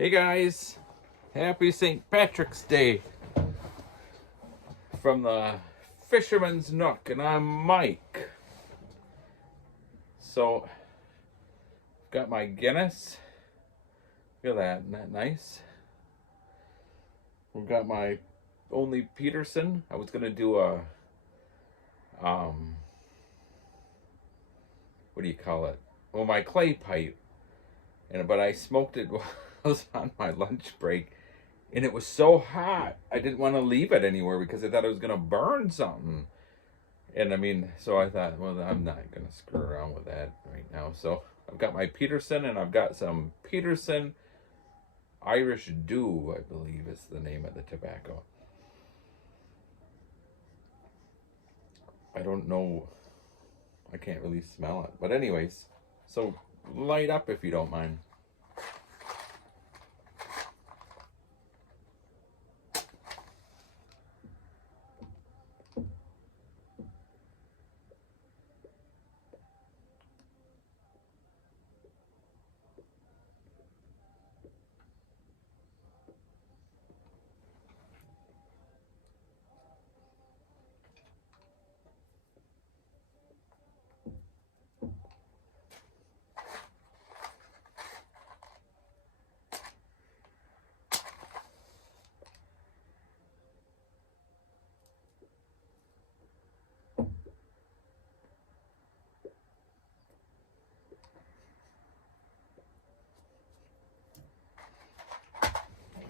Hey guys, happy St. Patrick's Day from the Fisherman's Nook, and I'm Mike. So, I've got my Guinness. Look at that, isn't that nice? We've got my only Peterson. I was gonna do a, what do you call it? Well, my clay pipe, but I smoked it while I was on my lunch break. And it was so hot, I didn't want to leave it anywhere because I thought it was going to burn something. And I mean, so I thought, well, I'm not going to screw around with that right now. So I've got my Peterson, and I've got some Peterson Irish Dew, I believe is the name of the tobacco. I don't know. I can't really smell it. But anyways, so light up if you don't mind.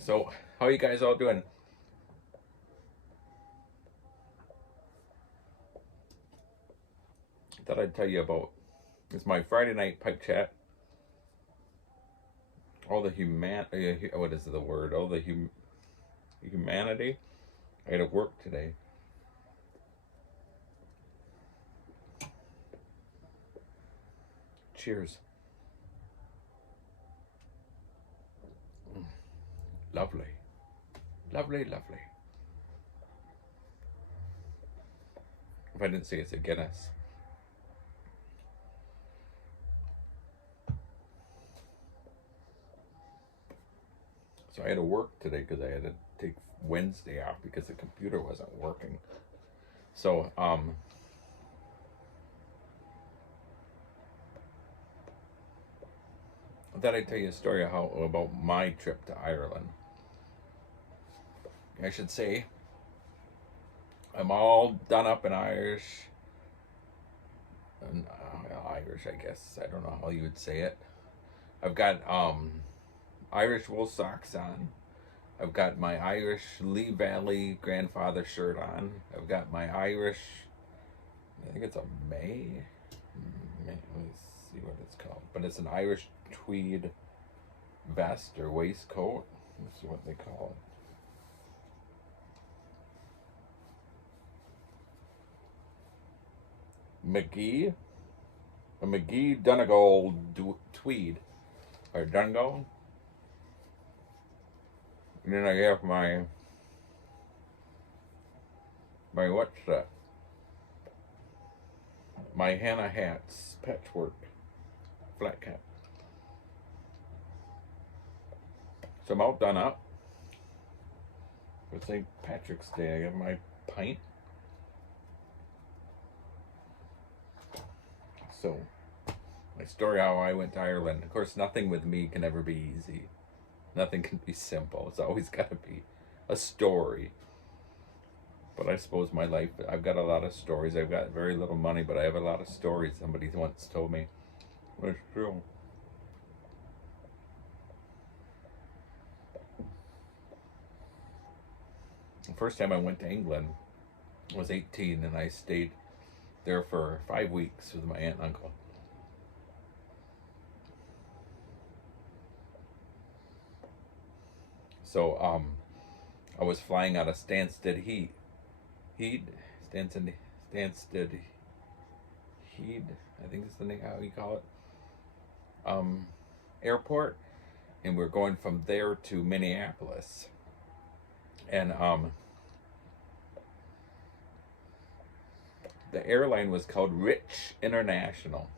So, how you guys all doing? Thought I'd tell you about, it's my Friday night pipe chat. All the what is the word? All the humanity. I had to work today. Cheers. Lovely. Lovely, lovely. If I didn't say it's a Guinness. So I had to work today because I had to take Wednesday off because the computer wasn't working. So, I thought I'd tell you a story about my trip to Ireland. I should say, I'm all done up in Irish, I guess. I don't know how you would say it. I've got Irish wool socks on. I've got my Irish Lee Valley grandfather shirt on. I've got my Irish, I think it's a May. Let me see what it's called. But it's an Irish tweed vest or waistcoat. Let's see what they call it. A McGee Donegal tweed. Or Donegal. And then I have my what's that? My Hannah hats, patchwork, flat cap. So I'm all done up. For St. Patrick's Day, I got my pint. So, my story how I went to Ireland. Of course, nothing with me can ever be easy. Nothing can be simple. It's always got to be a story. But I suppose my life, I've got a lot of stories. I've got very little money, but I have a lot of stories. Somebody once told me. It's true. The first time I went to England I was 18, and I stayed there for 5 weeks with my aunt and uncle. So I was flying out of Stansted Stansted Heed, I think is the name, how you call it, airport, and we're going from there to Minneapolis, and the airline was called Rich International.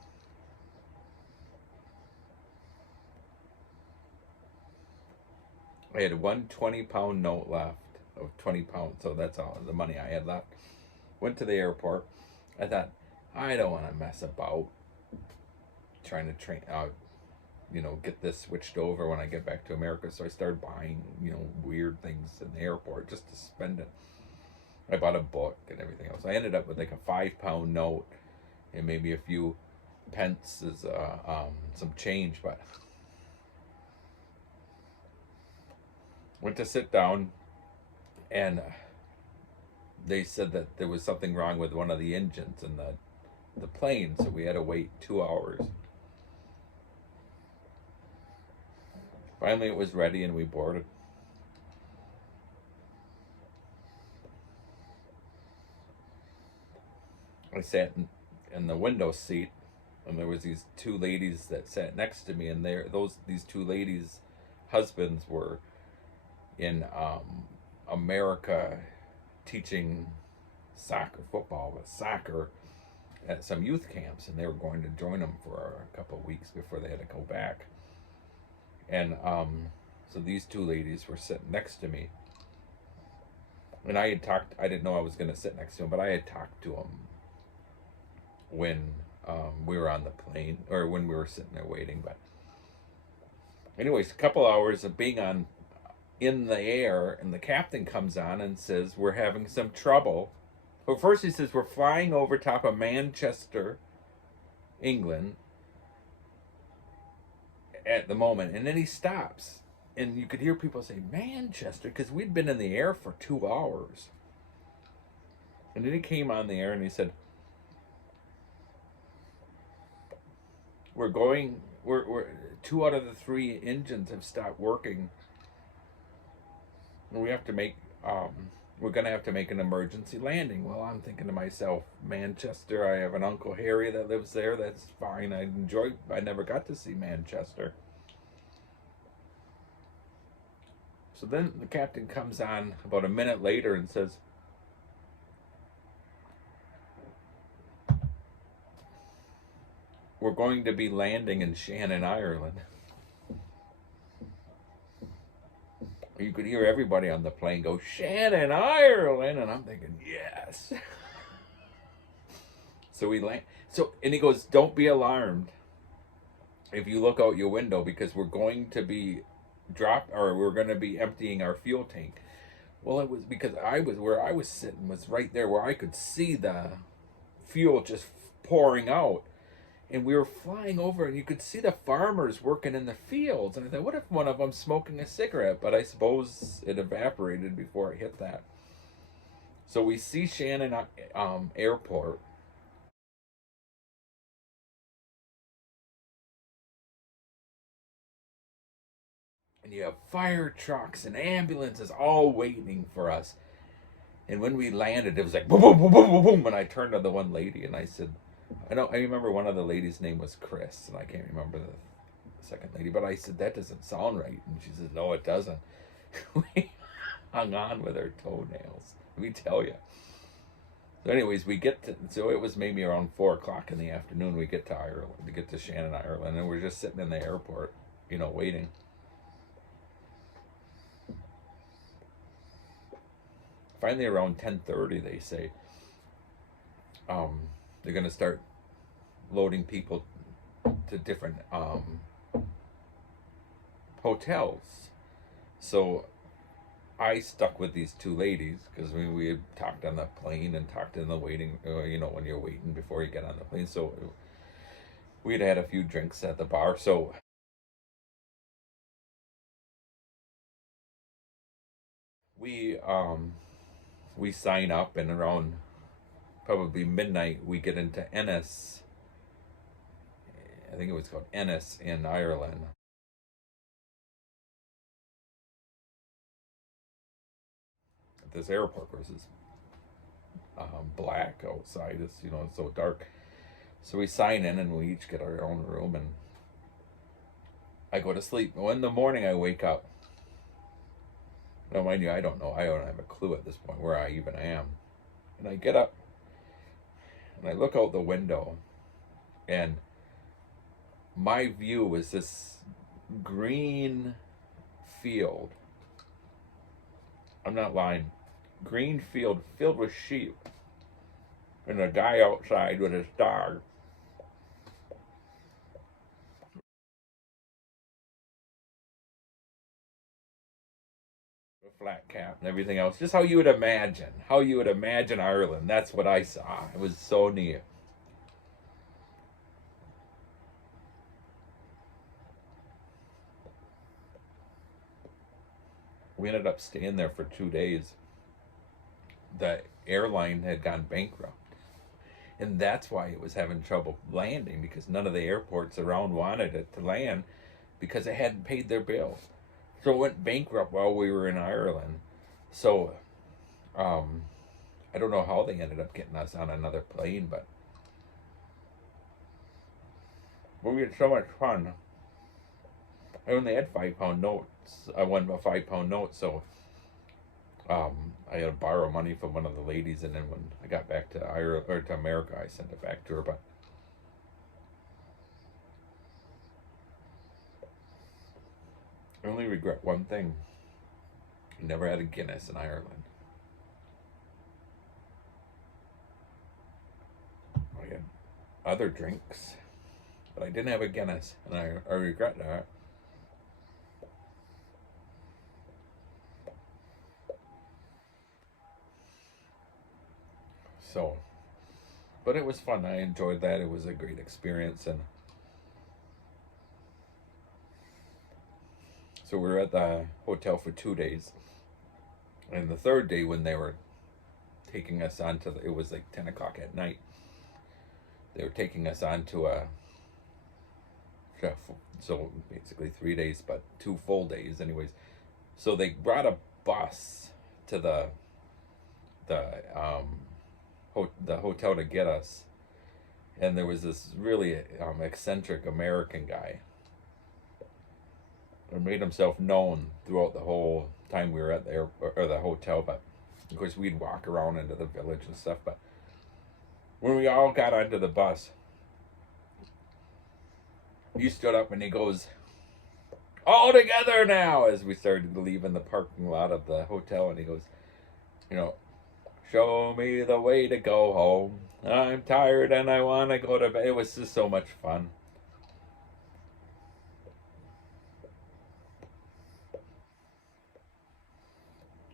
I had one 20-pound note left of 20 pounds, so that's all the money I had left. Went to the airport. I thought, I don't want to mess about trying to get this switched over when I get back to America. So I started buying, weird things in the airport just to spend it. I bought a book and everything else. I ended up with like a 5-pound note and maybe a few pence as some change, but went to sit down, and they said that there was something wrong with one of the engines in the plane, so we had to wait 2 hours. Finally, it was ready, and we boarded. I sat in the window seat, and there was these two ladies that sat next to me, and these two ladies' husbands were in America teaching soccer at some youth camps, and they were going to join them for a couple of weeks before they had to go back. And so these two ladies were sitting next to me, and I didn't know I was going to sit next to them, but I had talked to them when we were on the plane, or when we were sitting there waiting. But anyways, a couple hours of being in the air, and the captain comes on and says, we're having some trouble. Well, first he says, we're flying over top of Manchester, England, at the moment. And then he stops, and you could hear people say, Manchester, because we'd been in the air for 2 hours. And then he came on the air and he said, we're 2 out of the 3 engines have stopped working. We have to make, we're going to have to make an emergency landing. Well, I'm thinking to myself, Manchester, I have an Uncle Harry that lives there. That's fine. I never got to see Manchester. So then the captain comes on about a minute later and says, we're going to be landing in Shannon, Ireland. You could hear everybody on the plane go, Shannon, Ireland, and I'm thinking, yes. So we land. And he goes, don't be alarmed if you look out your window, because we're going to be we're going to be emptying our fuel tank. Well, it was because where I was sitting was right there where I could see the fuel just pouring out. And we were flying over, and you could see the farmers working in the fields. And I thought, what if one of them's smoking a cigarette? But I suppose it evaporated before I hit that. So we see Shannon Airport. And you have fire trucks and ambulances all waiting for us. And when we landed, it was like boom, boom, boom, boom, boom, boom. And I turned to the one lady and I said, I remember one of the ladies' name was Chris, and I can't remember the second lady, but I said, that doesn't sound right. And she says, no, it doesn't. We hung on with our toenails, let me tell you. So anyways, so it was maybe around 4 o'clock in the afternoon, we get to Ireland, we get to Shannon, Ireland, and we're just sitting in the airport, waiting. Finally, around 10:30, they say, they're going to start loading people to different hotels. So I stuck with these two ladies because we had talked on the plane and talked in the waiting, when you're waiting before you get on the plane. So we'd had a few drinks at the bar. So we sign up, and around probably midnight we get into Ennis. I think it was called Ennis in Ireland. This airport versus black outside. It's it's so dark. So we sign in and we each get our own room, and I go to sleep. Well, in the morning I wake up. Now, mind you, I don't have a clue at this point where I even am. And I get up and I look out the window, and my view was this green field I'm not lying. Green field filled with sheep, and a guy outside with his dog. A flat cap and everything else. Just how you would imagine. How you would imagine Ireland. That's what I saw. It was so neat. We ended up staying there for 2 days. The airline had gone bankrupt. And that's why it was having trouble landing, because none of the airports around wanted it to land because it hadn't paid their bills. So it went bankrupt while we were in Ireland. So I don't know how they ended up getting us on another plane, but we had so much fun. I only had £5 notes. I won a £5 note, so I had to borrow money from one of the ladies, and then when I got back to Ireland or to America, I sent it back to her. But I only regret one thing: I never had a Guinness in Ireland. I had other drinks, but I didn't have a Guinness, and I regret that. So, but it was fun. I enjoyed that. It was a great experience, and so we were at the hotel for 2 days. And the third day, when they were taking us on to it was like 10 o'clock at night. They were taking us on to a so basically 3 days, but 2 full days, anyways. So they brought a bus to the the hotel to get us, and there was this really eccentric American guy who made himself known throughout the whole time we were at the airport or the hotel. But of course, we'd walk around into the village and stuff. But when we all got onto the bus, he stood up and he goes, "All together now," as we started to leave in the parking lot of the hotel. And he goes, you know, "Show me the way to go home. I'm tired and I want to go to bed." It was just so much fun.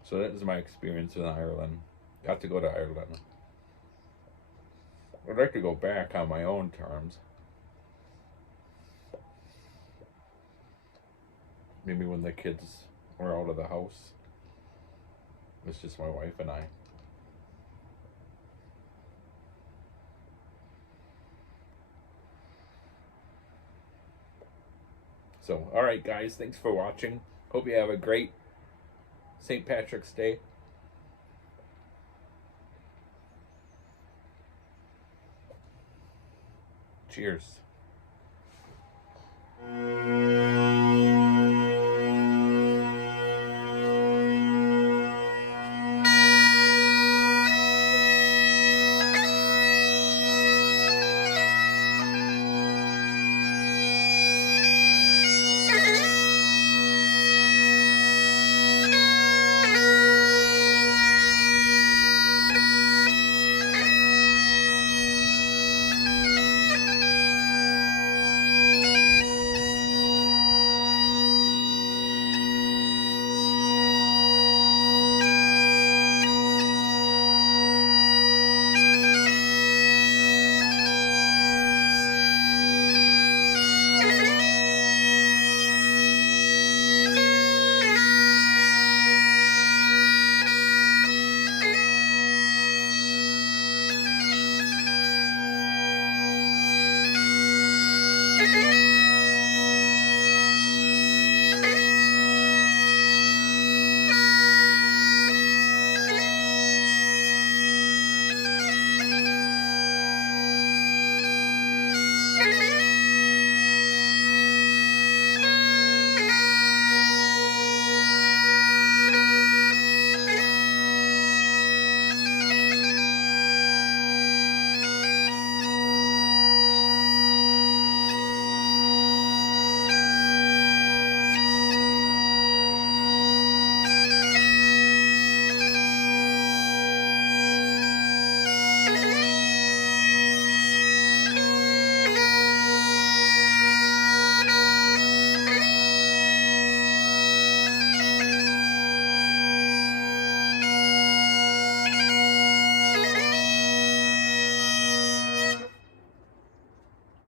So that was my experience in Ireland. Got to go to Ireland. I'd like to go back on my own terms. Maybe when the kids were out of the house. It's just my wife and I. So, all right, guys, thanks for watching. Hope you have a great St. Patrick's Day. Cheers.